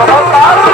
Agora tá.